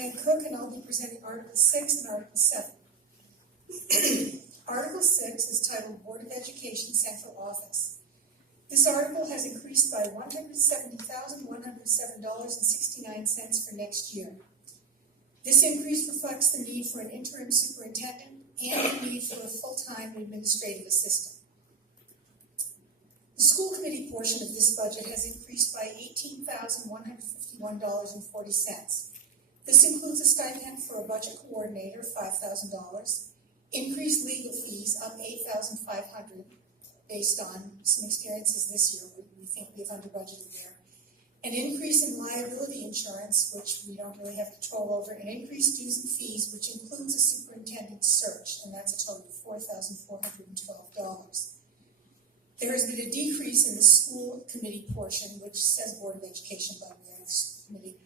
Superintendent Cook, and I'll be presenting Article 6 and Article 7. Article 6 is titled Board of Education Central Office. This article has increased by $170,107.69 for next year. This increase reflects the need for an interim superintendent and the need for a full-time administrative assistant. The school committee portion of this budget has increased by $18,151.40. This includes a stipend for a budget coordinator, $5,000, increased legal fees up $8,500 based on some experiences this year. We think we've under budgeted there. An increase in liability insurance, which we don't really have control over, and increased dues and fees, which includes a superintendent search, and that's a total of $4,412. There has been a decrease in the school committee portion, which says Board of Education, by the way, the school committee,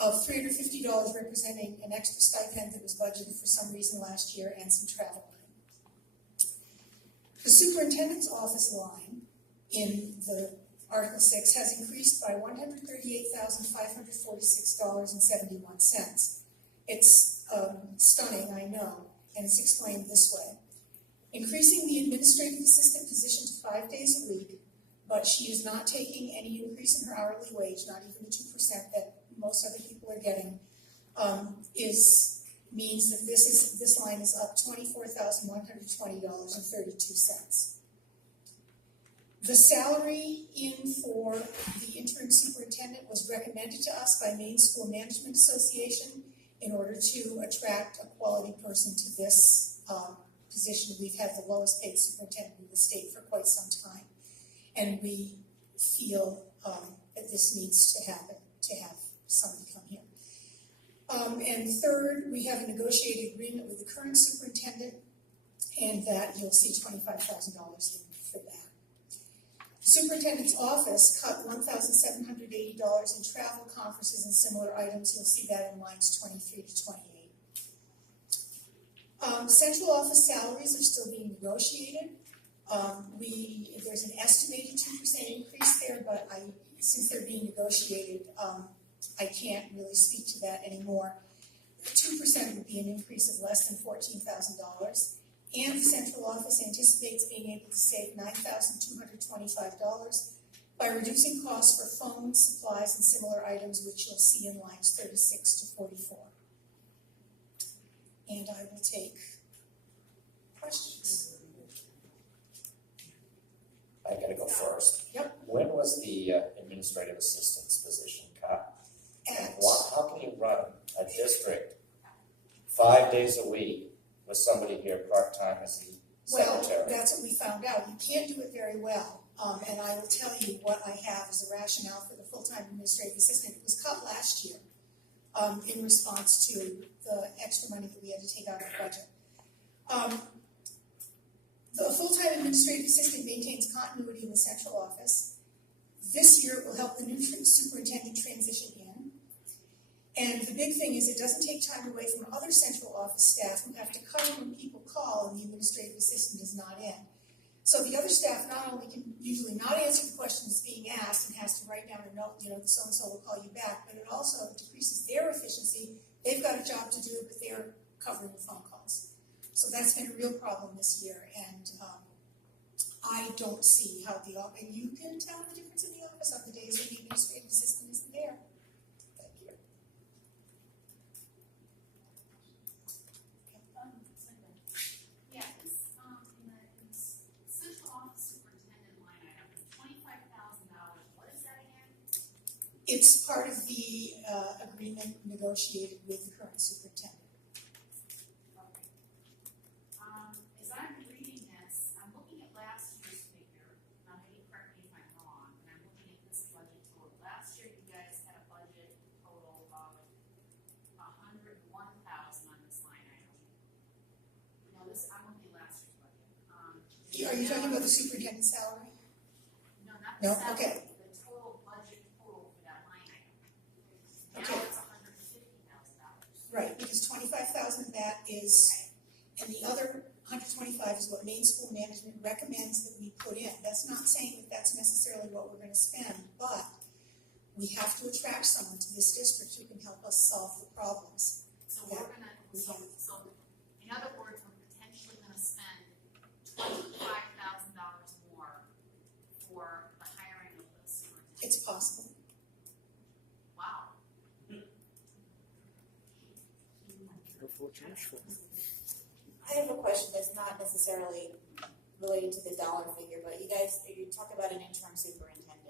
of $350, representing an extra stipend that was budgeted for some reason last year and some travel money. The superintendent's office line in the Article 6 has increased by $138,546.71. It's stunning, I know, and it's explained this way. Increasing the administrative assistant position to 5 days a week, but she is not taking any increase in her hourly wage, not even the 2% that most other people are getting, means that this line is up $24,120.32. The salary for the interim superintendent was recommended to us by Maine School Management Association in order to attract a quality person to this position. We've had the lowest paid superintendent in the state for quite some time, and we feel that this needs to happen, to have somebody come here. And third, we have a negotiated agreement with the current superintendent, and that you'll see $25,000 for that. The superintendent's office cut $1,780 in travel, conferences, and similar items. You'll see that in lines 23 to 28. Central office salaries are still being negotiated. There's an estimated 2% increase there, but since they're being negotiated, I can't really speak to that anymore. 2% would be an increase of less than $14,000. And the central office anticipates being able to save $9,225 by reducing costs for phones, supplies, and similar items, which you'll see in lines 36 to 44. And I will take questions. I gotta go first. Yep. When was the administrative assistant's position cut? And How can you run a district 5 days a week with somebody here part-time as the secretary? well, that's what we found out. You can't do it very well. And I will tell you what I have as a rationale for the full-time administrative assistant. It was cut last year in response to the extra money that we had to take out of the budget. The full-time administrative assistant maintains continuity in the central office. This year it will help the new superintendent transition in. And the big thing is it doesn't take time away from other central office staff who have to cover when people call and the administrative assistant is not in. So the other staff not only can usually not answer the questions being asked and has to write down a note, so-and-so will call you back, but it also decreases their efficiency. They've got a job to do, but they're covering the phone calls. So that's been a real problem this year, and I don't see how and you can tell the difference in the office on the days when the administrative assistant isn't there. Thank you. Yeah, in the central office superintendent line item, $25,000. What is that again? It's part of the agreement negotiated with the current superintendent. Okay. As I'm reading this, I'm looking at last year's figure. Now, maybe correct me if I'm wrong, and I'm looking at this budget total. Last year, you guys had a budget total of $101,000 on this line item. I'm looking at last year's budget. Are you talking about the superintendent's salary? No, not No? the salary. Okay. The total budget total for that line item. Now Okay. it's $150,000. Right, because $25,000 of that is, and the other $125,000 is what Maine School Management recommends that we put in. That's not saying that that's necessarily what we're going to spend, but we have to attract someone to this district who can help us solve the problems. So we're gonna, so in other words, we're potentially gonna spend $25,000 more for the hiring of the superintendent. It's possible. Wow. Careful what you wish for. I have a question that's not necessarily related to the dollar figure, but you talk about an interim superintendent.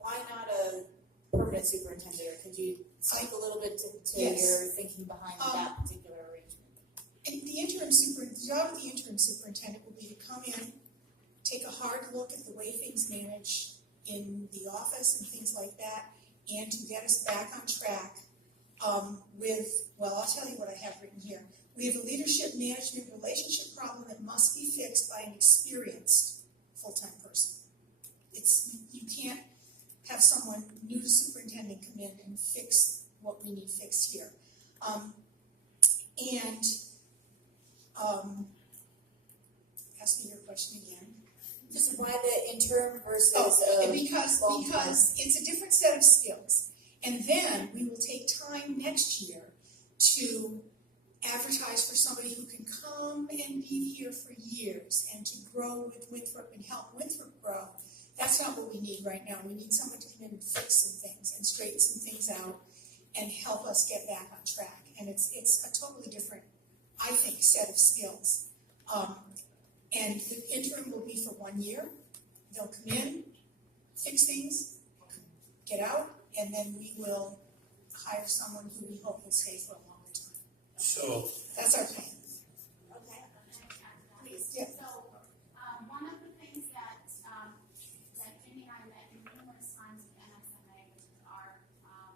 Why not a permanent superintendent, or could you speak a little bit to Yes. your thinking behind that particular arrangement? And the job of the interim superintendent will be to come in, take a hard look at the way things manage in the office and things like that, and to get us back on track I'll tell you what I have written here. We have a leadership management relationship problem that must be fixed by an experienced full-time person. You can't have someone new to superintendent come in and fix what we need fixed here. Ask me your question again. Just why the interim versus Because it's a different set of skills. And then we will take time next year to advertise for somebody who can come and be here for years and to grow with Winthrop and help Winthrop grow. That's not what we need right now. We need someone to come in and fix some things and straighten some things out and help us get back on track. And it's a totally different, I think, set of skills. And the interim will be for 1 year. They'll come in, fix things, get out, and then we will hire someone who we hope will stay for a longer time. So, That's our plan. Okay. Please, yeah. So, one of the things that Jimmy and I met numerous times with NSMA, which is our, our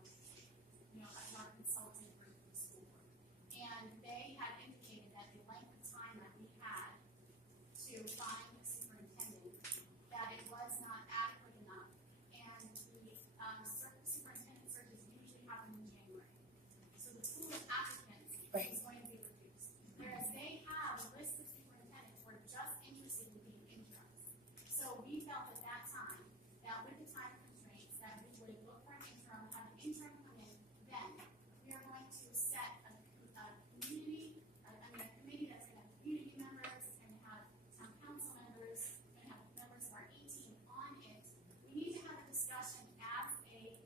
consulting group for the school board. And they had indicated that the length of time that we had to find a superintendent, that it was not adequate enough. And the superintendent searches usually happen in January. So the pool of applicants Right. is going to be reduced. Whereas they have a list of superintendents who are just interested in being interns. So we felt at that time that with the time constraints that we would look for an interim, have an intern come in, then we are going to set a committee that's going to have community members, it's going to have town council members, it's going to have members of our E-team on it. We need to have a discussion as a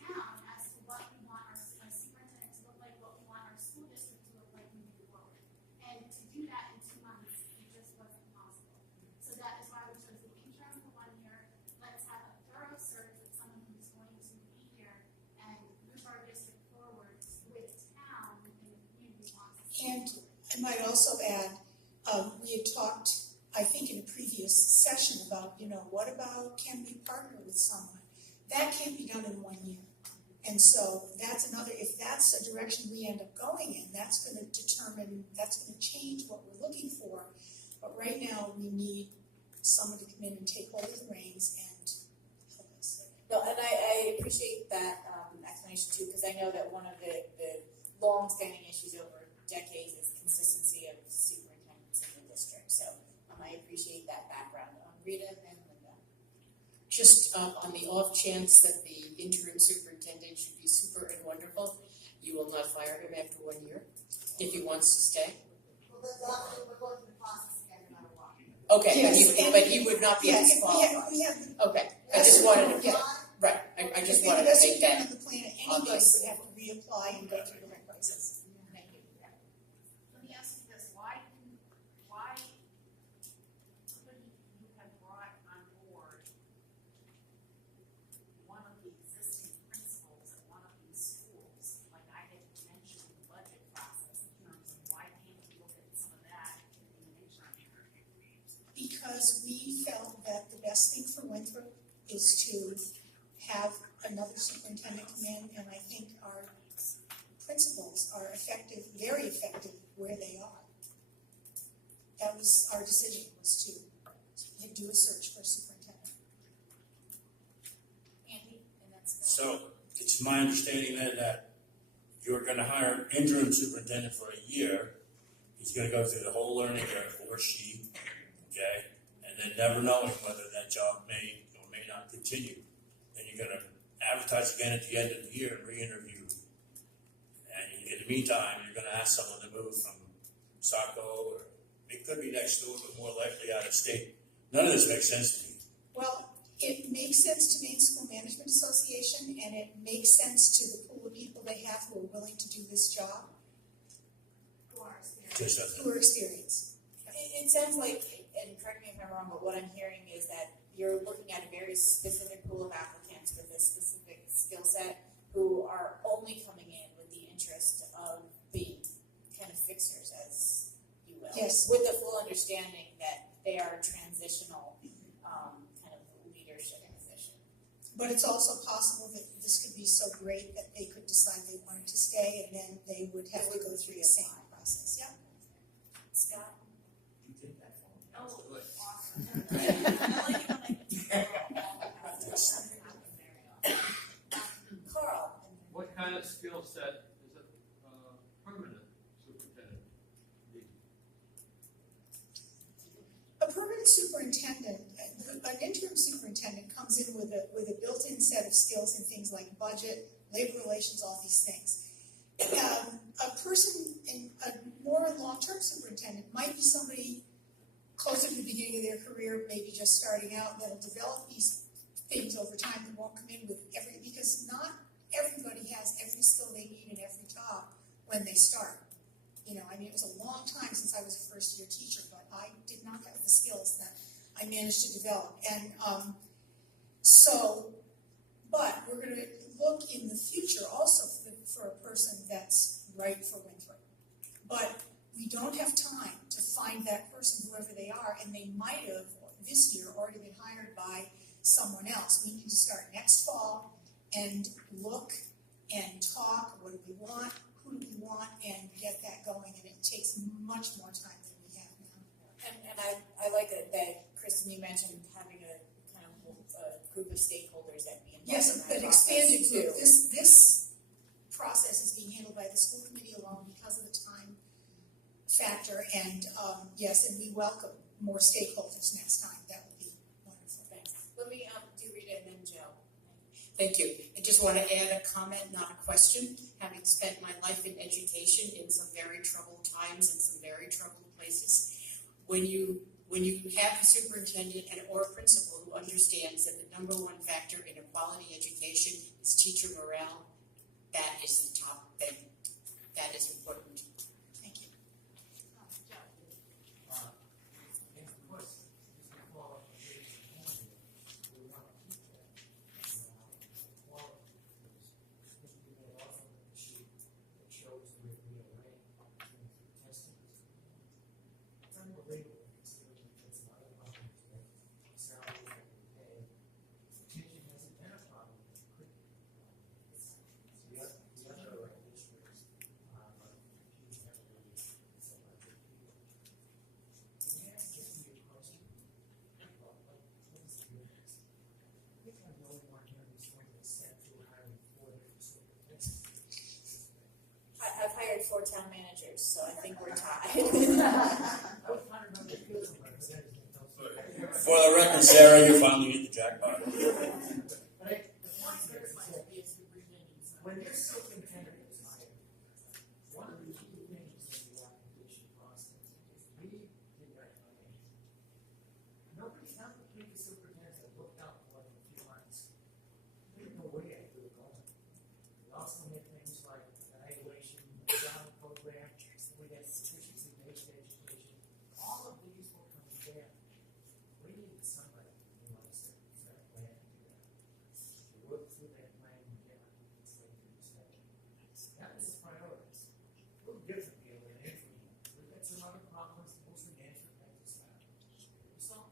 town as to what we want our superintendent to look like, what we want our school district to look like moving forward. And to do that in 2 months, it just wasn't possible. So that is why we chose the interim for 1 year. Let's have a thorough search with someone who's going to be here and move our district forward with town and the community wants to see. And I might also add, we had talked, I think in a previous session about, what about can we partner with someone? That can't be done in 1 year. And so that's another, if that's a direction we end up going in, that's going to change what we're looking for. But right now, we need someone to come in and take hold of the reins and help us. No, and I appreciate that explanation too, because I know that one of the long-standing issues over decades is consistency of superintendents in the district. So I appreciate that background. Rita and then Linda. Just on the off chance that the interim superintendent should be super and wonderful, you will not fire him after 1 year if he wants to stay? Well, we're going through the process again no matter what. Okay, but he would not be Yes, disqualified. we have Okay, I just wanted to, Yeah. right, I just If wanted the to make that. on the plan, anybody obvious. would have to reapply and go through the right process. Thank you. Let me ask you this, why couldn't you have brought on board one of the existing principals at one of these schools? Like I had mentioned in the budget process in terms of why can't we look at some of that in the interim here? Because we felt that the best thing for Winthrop is to have another superintendent come in, and I think our principals are effective, very effective where they are. That was our decision, was to do a search for a superintendent. Andy, and that's so it's my understanding then that you're gonna hire an interim superintendent for a year. He's gonna go through the whole learning curve, or she, okay? And then never knowing whether that job may or may not continue. Then you're gonna advertise again at the end of the year and re-interview. And in the meantime, you're gonna ask someone to move from Saco, or it could be next door, but more likely out of state. None of this makes sense to me. Well, it makes sense to Maine School Management Association, and it makes sense to the pool of people they have who are willing to do this job, Who are experienced. Just doesn't. who are experienced. It sounds like, and correct me if I'm wrong, but what I'm hearing is that you're looking at a very specific pool of applicants with a specific skill set who are only coming in with the interest of being kind of fixers, as you will. Yes. With the full understanding that they are transitional, kind of leadership position. But it's also possible that this could be so great that they could decide they wanted to stay, and then they would have to go through the same process, yeah. Scott? You did that for me. Oh, Good. awesome. Carl? What kind of skill set is a permanent superintendent need? A permanent superintendent, an interim superintendent comes in with a built-in set of skills in things like budget, labor relations, all these things. A person in a more long-term superintendent might be somebody closer to the beginning of their career, maybe just starting out, that'll develop these things over time that won't come in with because not everybody has every skill they need in every job when they start. You know, I mean, it was a long time since I was a first-year teacher, but I did not have the skills that I managed to develop. And but we're going to look in the future also for a person that's right for Winthrop. But we don't have time to find that person, whoever they are, and they might have this year already been hired by someone else. We need to start next fall and look and talk. What do we want? Who do we want? And get that going. And it takes much more time than we have now. And I like that Kristen, you mentioned having a kind of a group of stakeholders that be involved Yes, in that an process expanded too. group. This process is being handled by the school committee alone because of the time factor. And yes, and we welcome more stakeholders next time. That would be wonderful. Thanks. Let me do Rita and then Joe. Thank you. I just want to add a comment, not a question. Having spent my life in education in some very troubled times and some very troubled places, when you have a superintendent or a principal who understands that the number one factor in a quality education is teacher morale, that is the top thing. That is important. Thank you. I've hired 4 town managers, so I think we're tied. For the record, Sarah, you finally hit the jackpot. When your superintendent is hired, one of the key things in the application process is we did recommendation. Nobody's not the previous superintendents that looked out for them a few months. We didn't know where they were going. We also had things like evaluation, job program, we had proficiency-based education. All of these will come together. We need somebody who wants to set a plan to do that. To work through that plan and get that is priorities. We're different here than anything. We've got some other problems, mostly management practice style. So,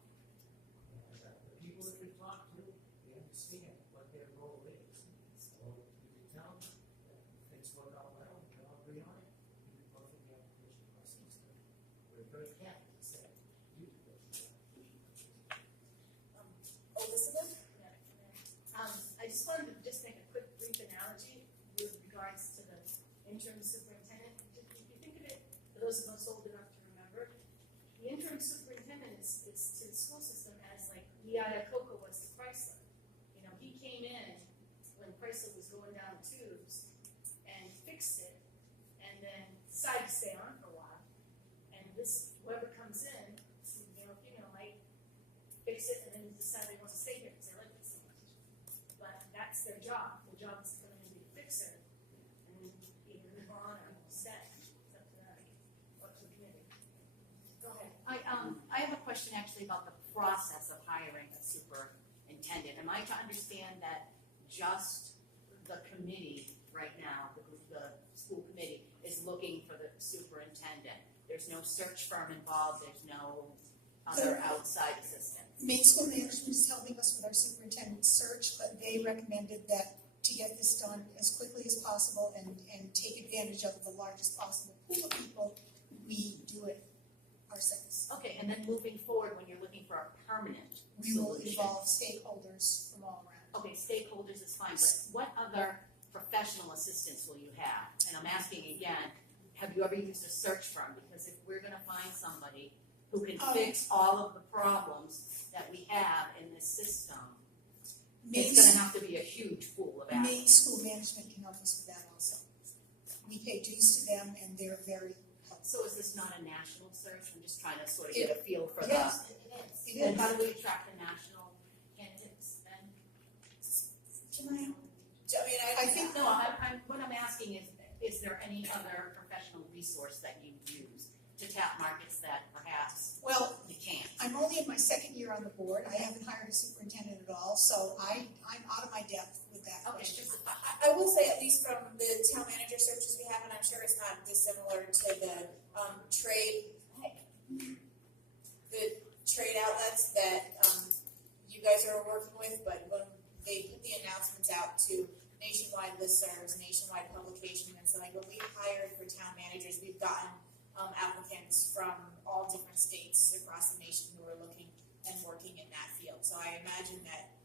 the people that we talk to, they understand what their role is. So, you can tell them that things work out well, we all agree on it, we can go through the application process. We're very careful to say, you can go through the application process. Elizabeth? I just wanted to just make a quick brief analogy with regards to the interim superintendent. If you think of it, for those of us old enough to remember, the interim superintendent is to the school system as like Iacocca was to Chrysler. came in when Chrysler was going down the tubes and fixed it, and then decided to stay on for a while. And this, whoever comes in, might fix it and then decide they want to stay here because they like it so much. But that's their job. Their job is to come in and be a fixer and then either move on or stay. It's up to them, up to the committee. Go ahead. I have a question actually about the process of hiring a superintendent. Am I to understand that just the committee right now, the school committee, is looking for the superintendent? There's no search firm involved, there's no other outside assistance? Maine School Management is helping us with our superintendent search, but they recommended that to get this done as quickly as possible and take advantage of the largest possible pool of people, we do it ourselves. Okay, and then moving forward, when you're looking for a permanent We will solution. involve stakeholders from all around. Okay, stakeholders is fine, but what other professional assistance will you have? And I'm asking again, have you ever used a search firm? Because if we're gonna find somebody who can fix all of the problems that we have in this system, it's gonna have to be a huge pool of applicants. Maine School Management can help us with that also. We pay dues to them and they're very helpful. So is this not a national search? I'm just trying to sort of get a feel for the. Yes, It is. it And is. how do we attract the national candidates then? I think No, what I'm asking is there any other professional resource that you use to tap markets that perhaps well, you can't? I'm only in my second year on the board. I haven't hired a superintendent at all, so I'm out of my depth with that Okay, question. just, I will say, at least from the town manager searches we have, and I'm sure it's not dissimilar to the trade outlets that you guys are working with, but when they put the announcements out to nationwide listservs, nationwide publications, and so like when we've hired for town managers, we've gotten applicants from all different states across the nation who are looking and working in that field. So I imagine that,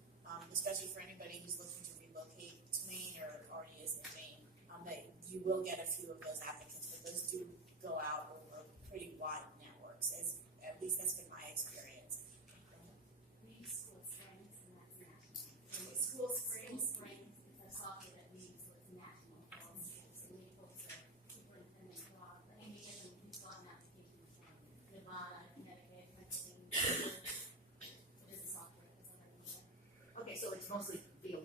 especially for anybody who's looking to relocate to Maine or already is in Maine, that you will get a few of those applicants, but those do go out over pretty wide networks, at least that's been my experience. we school springs and that's national. School Springs, Springs is a software that we use with national calls, so we post a superintendent job, any of them, we've gotten applications from Nevada, Connecticut, Pennsylvania. It is a software that's already there. Okay, so it's mostly via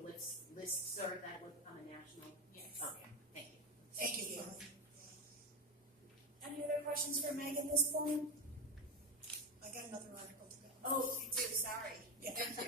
listserv that would become a national? yes. Okay, thank you. Thank you. Any other questions for Meg at this point?